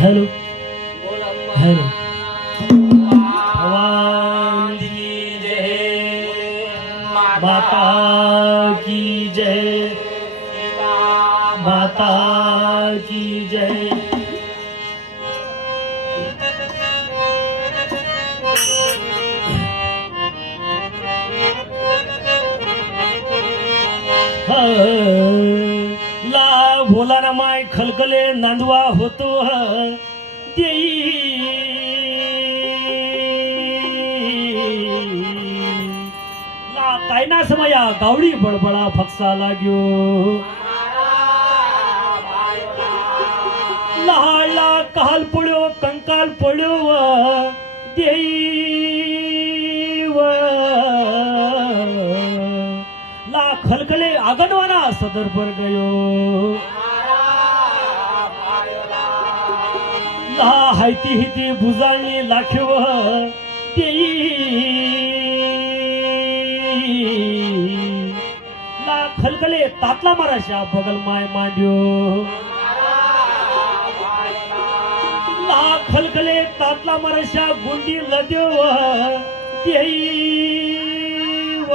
Hello hello भगवान की जय, माता की जय, माता की जय। ला भोला ना माय खलकले नांदवा होतो देई ला ताईना समया गावडी बडबडा फक्सा लाग्यो लहाळला काल पड्यो कंकाल पड्यो देईव ला खलखले आगनवाना सदर पर गयो ला हायती हिती बुजाळणी लाख्यो देई ला खलखले तातला माराशा बगल माय मांड्यो ला खलखले तातला माराशा गुंडी लद्यो देईव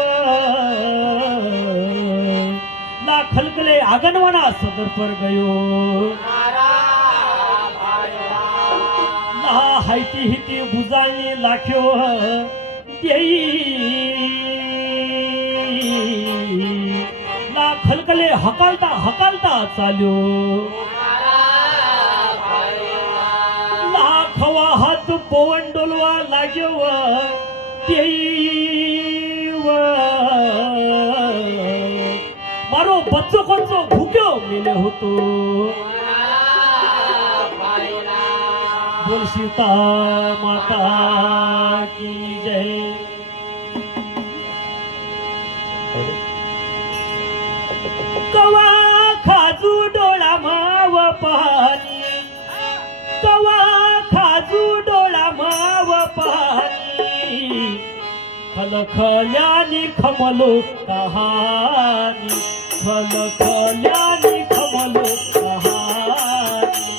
ला खलखले आगनवाना सदर पर गयो ला हायती हिती बुजाळणी लाख्यो देई ला खलखले हकालता हकालता चाल्यो ला खवा हात पवन डोलवा लाग्यो देईव मारो बच्चो कोणचो भूक्यो मेले होतो बोल सीता माता की जय। कवा खाजू डोळा माव पाणी कवा खाजू डोळा माव पाणी खलखल्यानी खमलो कहानी खलखल्यानी खमलो कहानी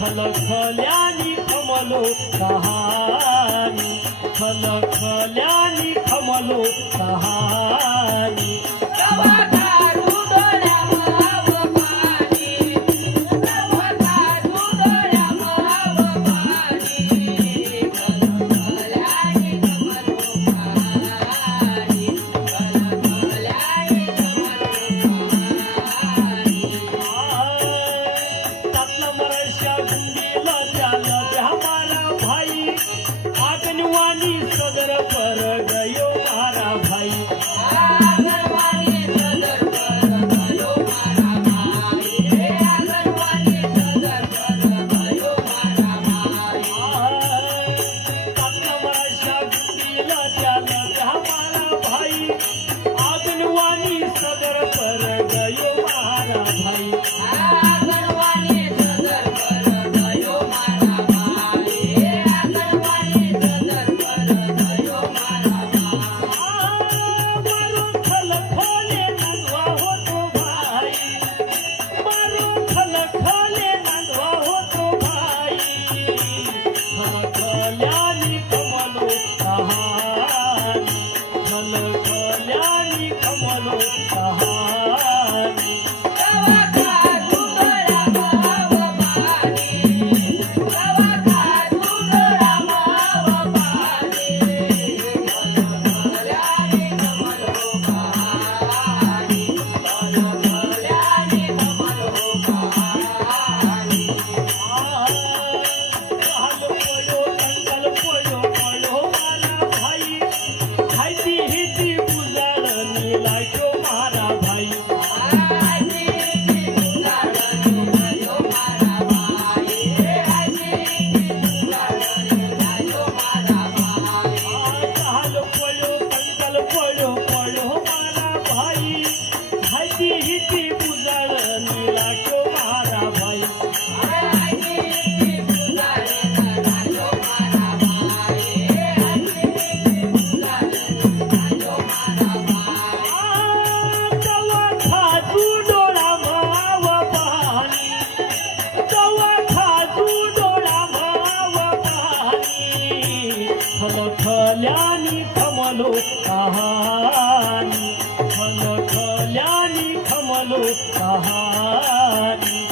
खलखल्यानी खमलो कहानी खलखल्यानी खमलो खमलो कहाणी तातला मराठ्या गुंडीला त्याला त्या मारा भाई आगनवानी सदर पर गयो मारा भाई तातला मराठ्या गुंडीला त्याला त्या मारा भाई आगनवानी सदर पर गयो मारा भाई खल्यानी खमलो कहानी खल्यानी खमलो कहानी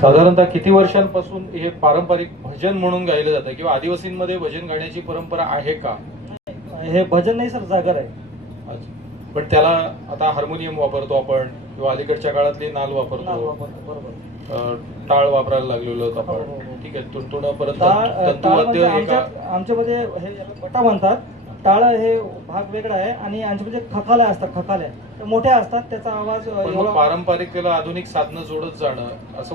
साधारणतः किती वर्षांपासून हे पारंपरिक भजन म्हणून गायलं जातं किंवा आदिवासींमध्ये भजन गाण्याची परंपरा आहे का? हे भजन नाही सर, जागर आहे. अच्छा. पण त्याला आता हार्मोनियम वापरतो आपण किंवा अलीकडच्या काळातली नाल वापरतो, बरोबर. टाळ वापरायला लागलेलो आहोत हो, आपण. हो, हो. ठीक आहे. तुणतुणं परत टाळ तंतुवाद्य म्हणजे एका आमच्यामध्ये हे याला बटा म्हणतात. टाळ हे भाग वेगळा आहे आणि आमच्यामध्ये खखाल्या असतात. खखाल्या मोठ्या असतात, त्याचा आवाज पण मग एवढा पारंपरिकतेला आधुनिक साधनं जोडत जाणं असं